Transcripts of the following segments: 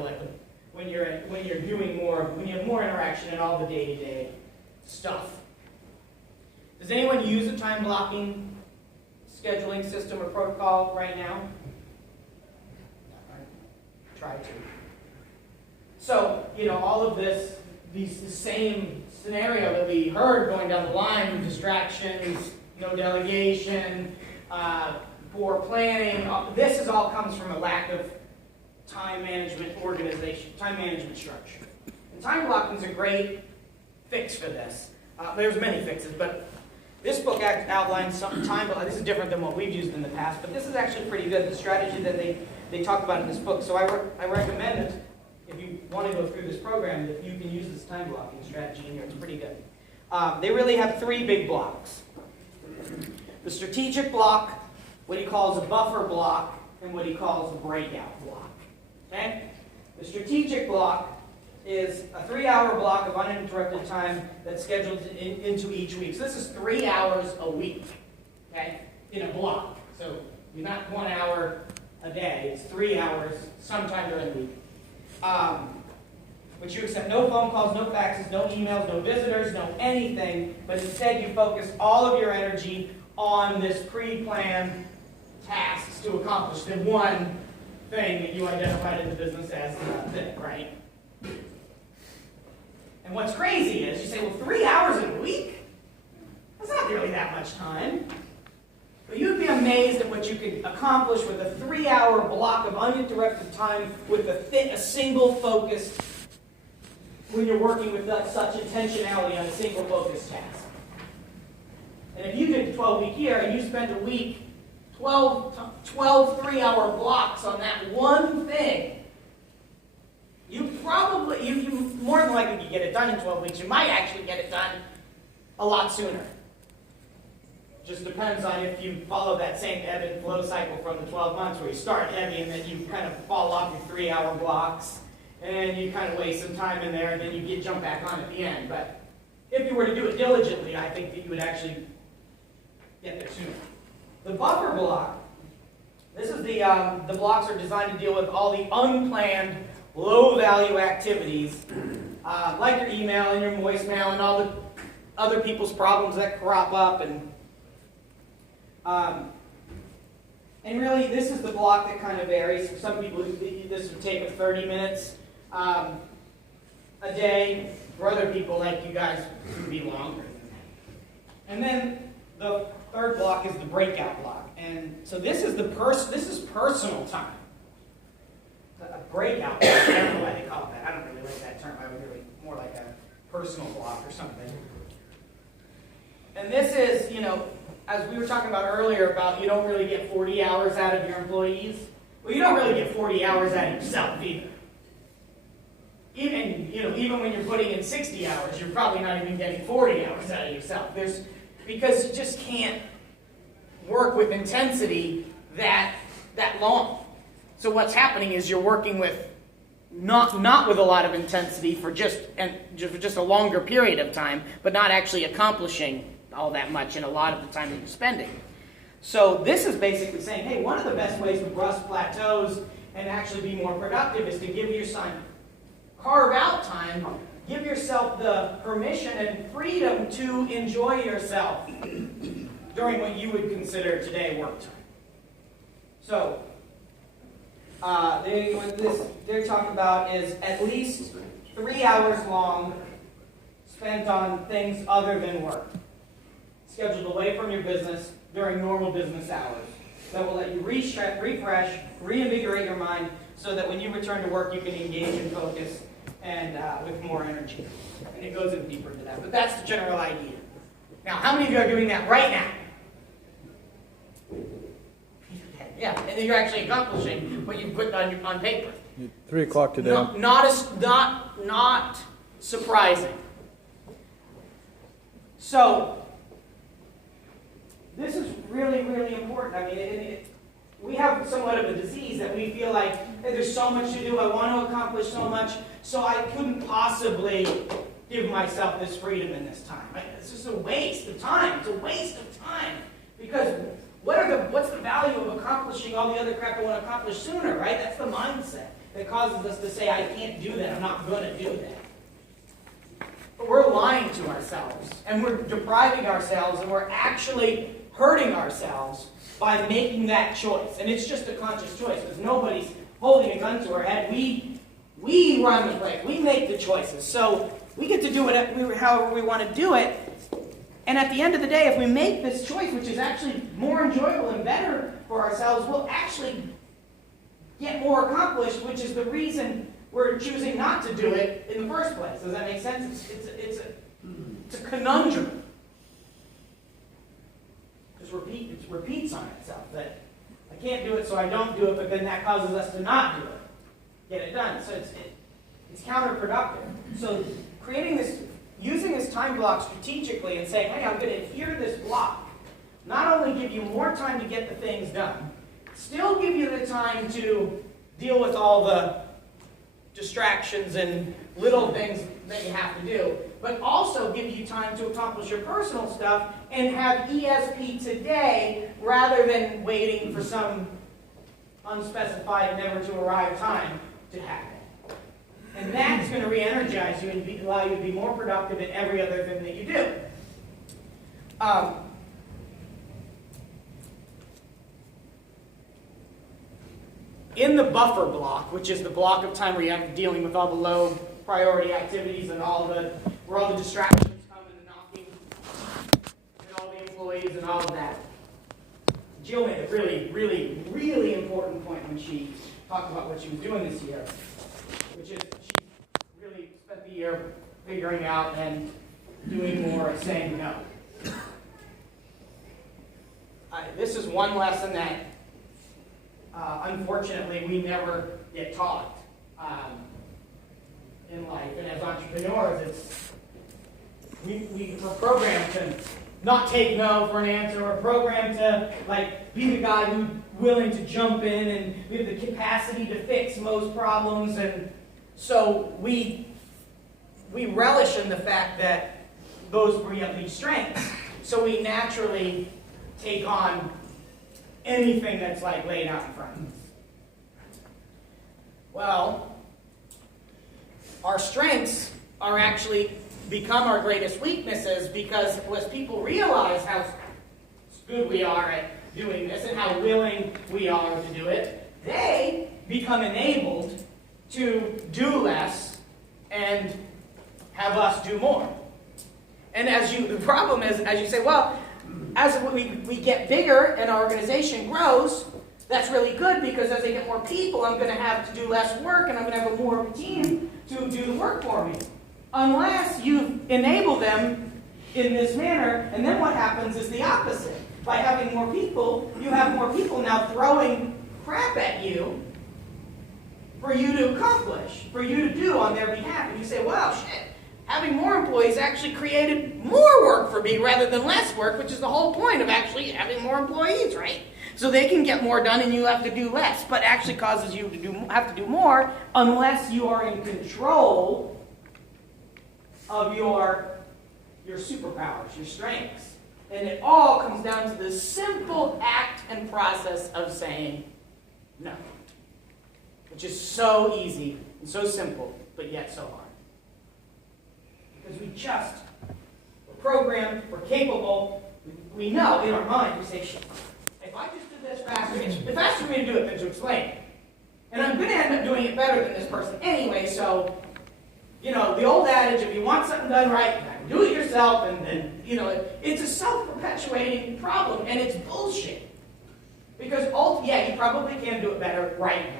schedule it when you're doing more, when you have more interaction in all the day-to-day stuff. Does anyone use a time blocking scheduling system or protocol right now? Try to. So, all of this, the same scenario that we heard going down the line, distractions, no delegation, poor planning, this all comes from a lack of time management organization, time management structure. And time blocking is a great fix for this. There's many fixes, but this book outlines some time blocking. This is different than what we've used in the past, but this is actually pretty good, the strategy that they talk about in this book. So I recommend it, if you want to go through this program, that you can use this time blocking strategy in here. It's pretty good. They really have three big blocks. The strategic block, what he calls a buffer block, and what he calls a breakout block. Okay? The strategic block is a 3-hour block of uninterrupted time that's scheduled into each week. So this is 3 hours a week, okay, in a block. So you're not 1 hour a day. It's 3 hours sometime during the week. Which you accept no phone calls, no faxes, no emails, no visitors, no anything, but instead you focus all of your energy on this pre-planned tasks to accomplish the one thing that you identified in the business as the thing, right? And what's crazy is you say, well, 3 hours a week? That's not really that much time. But you'd be amazed at what you could accomplish with a 3-hour block of uninterrupted time with a single focus when you're working with such intentionality on a single focused task. And if you did a 12-week year and you spent a week, 12 3-hour blocks on that one thing, you more than likely could get it done in 12 weeks. You might actually get it done a lot sooner. Just depends on if you follow that same ebb and flow cycle from the 12 months where you start heavy and then you kind of fall off your 3-hour blocks and you kind of waste some time in there and then you jump back on at the end. But if you were to do it diligently, I think that you would actually get there sooner. The buffer block, this is the blocks are designed to deal with all the unplanned, low-value activities, like your email and your voicemail and all the other people's problems that crop up. And really, this is the block that kind of varies. For some people, this would take 30 minutes a day. For other people, like you guys, it would be longer than that. And then the third block is the breakout block. And so this is this is personal time. A breakout block, I don't know why they call it that. I don't really like that term. I would really more like a personal block or something. And this is, as we were talking about earlier about you don't really get 40 hours out of your employees. Well, you don't really get 40 hours out of yourself either. Even when you're putting in 60 hours, you're probably not even getting 40 hours out of yourself. Because you just can't work with intensity that long. So what's happening is you're working with not with a lot of intensity for just a longer period of time, but not actually accomplishing all that much in a lot of the time that you're spending. So this is basically saying, hey, one of the best ways to bust plateaus and actually be more productive is to carve out time, give yourself the permission and freedom to enjoy yourself during what you would consider today work time. So what they're talking about is at least 3 hours long spent on things other than work, scheduled away from your business during normal business hours. That will let you refresh, reinvigorate your mind so that when you return to work, you can engage and focus and with more energy. And it goes in deeper into that. But that's the general idea. Now, how many of you are doing that right now? Yeah, and you're actually accomplishing what you put on paper. 3 o'clock today. Not surprising. So, this is really, really important. I mean, we have somewhat of a disease that we feel like, hey, there's so much to do, I want to accomplish so much, so I couldn't possibly give myself this freedom in this time. It's just a waste of time. It's a waste of time. Because what's the value of accomplishing all the other crap I want to accomplish sooner, right? That's the mindset. that causes us to say, I can't do that, I'm not going to do that. But we're lying to ourselves, and we're depriving ourselves, and we're actually hurting ourselves by making that choice. And it's just a conscious choice, because nobody's holding a gun to our head. We run the place. We make the choices. So we get to do it however we want to do it. And at the end of the day, if we make this choice, which is actually more enjoyable and better for ourselves, we'll actually get more accomplished, which is the reason we're choosing not to do it in the first place. Does that make sense? It's a conundrum. It repeats on itself. That I can't do it, so I don't do it, but then that causes us to not do it. Get it done. So it's counterproductive. So using this time block strategically and saying, hey, I'm going to adhere to this block, not only give you more time to get the things done, still give you the time to deal with all the distractions and little things that you have to do, but also give you time to accomplish your personal stuff and have ESP today rather than waiting for some unspecified, never-to-arrive time to happen. And that's going to re-energize you and allow you to be more productive in every other thing that you do. In the buffer block, which is the block of time where you're dealing with all the low priority activities and where all the distractions come and the knocking and all the employees and all of that, Jill made a really, really, really important point when she talked about what she was doing this year, which is she really spent the year figuring out and doing more and saying no. This is one lesson that unfortunately we never get taught in life. And as entrepreneurs, we're programmed to not take no for an answer, or programmed to be the guy who's willing to jump in, and we have the capacity to fix most problems, and so we relish in the fact that those bring up these strengths. So we naturally take on anything that's laid out in front of us. Well, our strengths are actually become our greatest weaknesses, because as people realize how good we are at doing this and how willing we are to do it, they become enabled to do less and have us do more. And the problem is, as you say, well, as we get bigger and our organization grows, that's really good, because as I get more people, I'm going to have to do less work, and I'm going to have more of a team to do the work for me. Unless you enable them in this manner, and then what happens is the opposite. By having more people, you have more people now throwing crap at you for you to accomplish, for you to do on their behalf. And you say, well, shit, having more employees actually created more work for me rather than less work, which is the whole point of actually having more employees, right? So they can get more done and you have to do less, but actually causes you to have to do more unless you are in control of your superpowers, your strengths. And it all comes down to the simple act and process of saying no, which is so easy and so simple, but yet so hard. Because we're programmed, we're capable, we know in our mind, we say, shit, if I just did this faster, it's faster for me to do it than to explain it. And I'm going to end up doing it better than this person anyway, so, the old adage, if you want something done right, do it yourself, and it's a self-perpetuating problem, and it's bullshit. Because, you probably can do it better right now.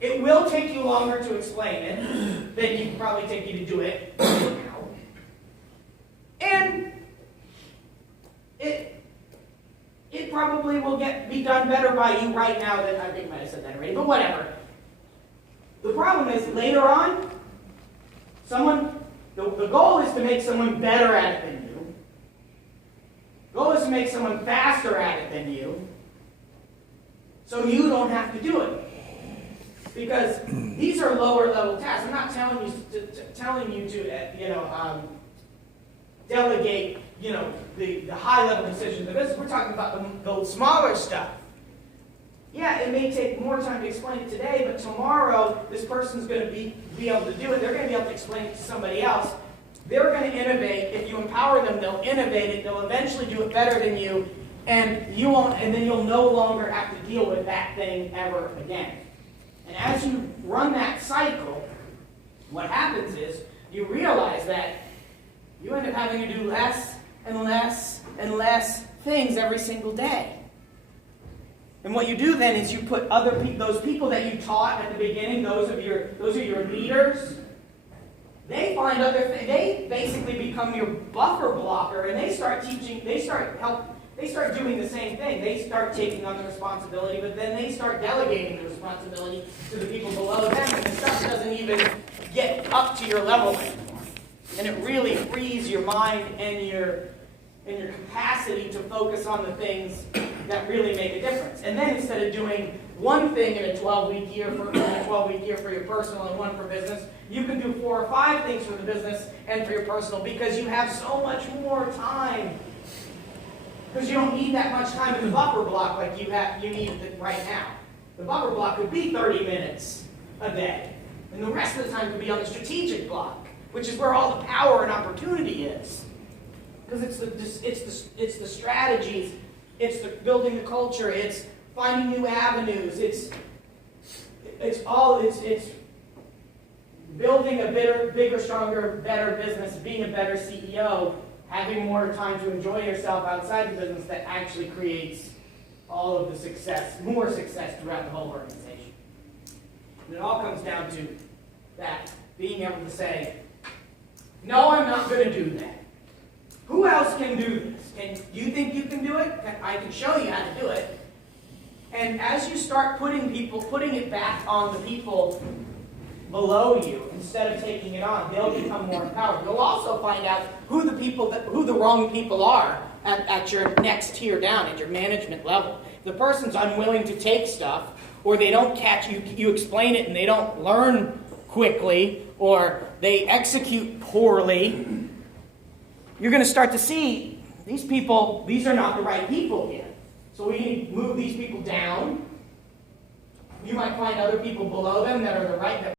It will take you longer to explain it than it can probably take you to do it right now. And it probably will be done better by you right now than, I think I might have said that already, but whatever. The problem is, later on, the goal is to make someone better at it than you. The goal is to make someone faster at it than you, so you don't have to do it. Because these are lower level tasks. I'm not telling you to delegate, the high level decisions of business. We're talking about the smaller stuff. yeah, it may take more time to explain it today, but tomorrow this person's going to be able to do it. They're going to be able to explain it to somebody else. They're going to innovate. If you empower them, they'll innovate it. They'll eventually do it better than you, and you won't. And then you'll no longer have to deal with that thing ever again. And as you run that cycle, what happens is you realize that you end up having to do less and less and less things every single day. And what you do then is you put those people that you taught at the beginning, those are your leaders. They find other things. They basically become your buffer blocker, and they start teaching. They start doing the same thing. They start taking on the responsibility, but then they start delegating the responsibility to the people below them, and the stuff doesn't even get up to your level anymore. And it really frees your mind and your capacity to focus on the things that really make a difference. And then instead of doing one thing in a 12-week year for your personal and one for business, you can do 4 or 5 things for the business and for your personal because you have so much more time. Because you don't need that much time in the buffer block like you need right now. The buffer block could be 30 minutes a day. And the rest of the time could be on the strategic block, which is where all the power and opportunity is. Because it's the strategies, it's the building the culture, it's finding new avenues, it's building a bigger, stronger, better business, being a better CEO, having more time to enjoy yourself outside the business that actually creates all of the success, more success throughout the whole organization. And it all comes down to that, being able to say, no, I'm not going to do that. Who else can do this? You think you can do it? I can show you how to do it. And as you start putting it back on the people below you, instead of taking it on, they'll become more empowered. You'll also find out who the wrong people are at your next tier down, at your management level. If the person's unwilling to take stuff, or they don't catch you explain it and they don't learn quickly, or they execute poorly, you're going to start to see these are not the right people here. So we need to move these people down. You might find other people below them that are the right